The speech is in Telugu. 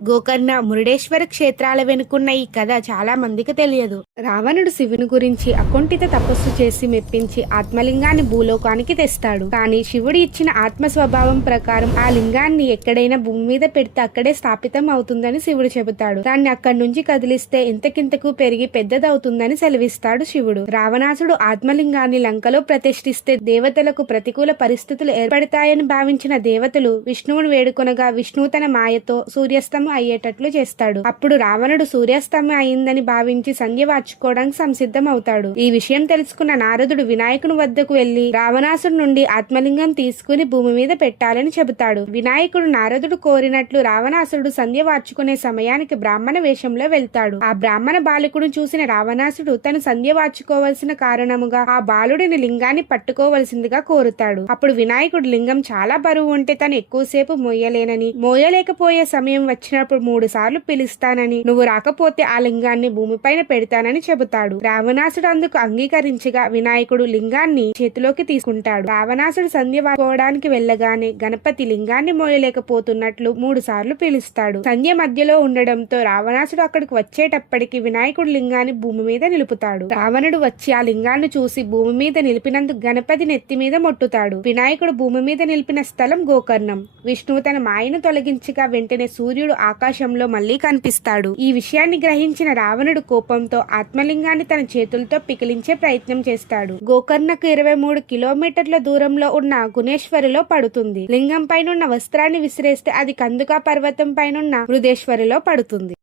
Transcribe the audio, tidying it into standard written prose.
గోకర్ణ మురుడేశ్వర క్షేత్రాల వెనుకున్న ఈ కథ చాలా మందికి తెలియదు. రావణుడు శివుని గురించి అకుంఠిత తపస్సు చేసి మెప్పించి ఆత్మలింగాన్ని భూలోకానికి తెస్తాడు. కానీ శివుడు ఇచ్చిన ఆత్మ స్వభావం ప్రకారం ఆ లింగాన్ని ఎక్కడైనా భూమి మీద పెడితే అక్కడే స్థాపితం అవుతుందని శివుడు చెబుతాడు. దాన్ని అక్కడి నుంచి కదిలిస్తే ఇంతకింతకు పెరిగి పెద్దదవుతుందని సెలవిస్తాడు శివుడు. రావణాసుడు ఆత్మలింగాన్ని లంకలో ప్రతిష్ఠిస్తే దేవతలకు ప్రతికూల పరిస్థితులు ఏర్పడతాయని భావించిన దేవతలు విష్ణువును వేడుకొనగా విష్ణువు తన మాయతో సూర్యాస్తమం అయ్యేటట్లు చేస్తాడు. అప్పుడు రావణుడు సూర్యాస్తమం అయిందని భావించి సంధ్య వార్చుకోవడానికి సంసిద్ధం అవుతాడు. ఈ విషయం తెలుసుకున్న నారదుడు వినాయకుని వద్దకు వెళ్లి రావణాసుడు నుండి ఆత్మలింగం తీసుకుని భూమి మీద పెట్టాలని చెబుతాడు. వినాయకుడు నారదుడు కోరినట్లు రావణాసురుడు సంధ్య వార్చుకునే సమయానికి బ్రాహ్మణ వేషంలో వెళ్తాడు. ఆ బ్రాహ్మణ బాలికుడు చూసిన రావణాసుడు తను సంధ్య వార్చుకోవలసిన కారణముగా ఆ బాలుడిని లింగాన్ని పట్టుకోవలసిందిగా కోరుతాడు. అప్పుడు వినాయకుడు లింగం చాలా బరువు ఉంటే తను ఎక్కువసేపు మోయలేనని, మోయలేకపోయే సమయం వచ్చినప్పుడు 3 సార్లు పిలుస్తానని, నువ్వు రాకపోతే ఆ లింగాన్ని భూమిపైన పెడతానని చెబుతాడు. రావణాసుడు అందుకు అంగీకరించగా వినాయకుడు లింగాన్ని చేతిలోకి తీసుకుంటాడు. రావణాసుడు సంధ్య వాడుకోవడానికి వెళ్ళగానే గణపతి లింగాన్ని మోయలేకపోతున్నట్లు 3 సార్లు పిలుస్తాడు. సంధ్య మధ్యలో ఉండడంతో రావణాసుడు అక్కడికి వచ్చేటప్పటికి వినాయకుడు లింగాన్ని భూమి మీద నిలుపుతాడు. రావణుడు వచ్చి ఆ లింగాన్ని చూసి భూమి మీద నిలిపినందుకు గణపతి నెత్తి మీద మొట్టుతాడు. వినాయకుడు భూమి మీద నిలిపిన స్థలం గోకర్ణం. విష్ణువు తన మాయను తొలగించగా వెంటనే సూర్యుడు ఆకాశంలో మళ్లీ కనిపిస్తాడు. ఈ విషయాన్ని గ్రహించిన రావణుడు కోపంతో ఆత్మలింగాన్ని తన చేతులతో పికిలించే ప్రయత్నం చేస్తాడు. గోకర్ణకు 23 కిలోమీటర్ల దూరంలో ఉన్న గుణేశ్వరిలో పడుతుంది. లింగం పైనున్న వస్త్రాన్ని విసిరేస్తే అది కందుక పర్వతం పైనున్న మృదేశ్వరిలో పడుతుంది.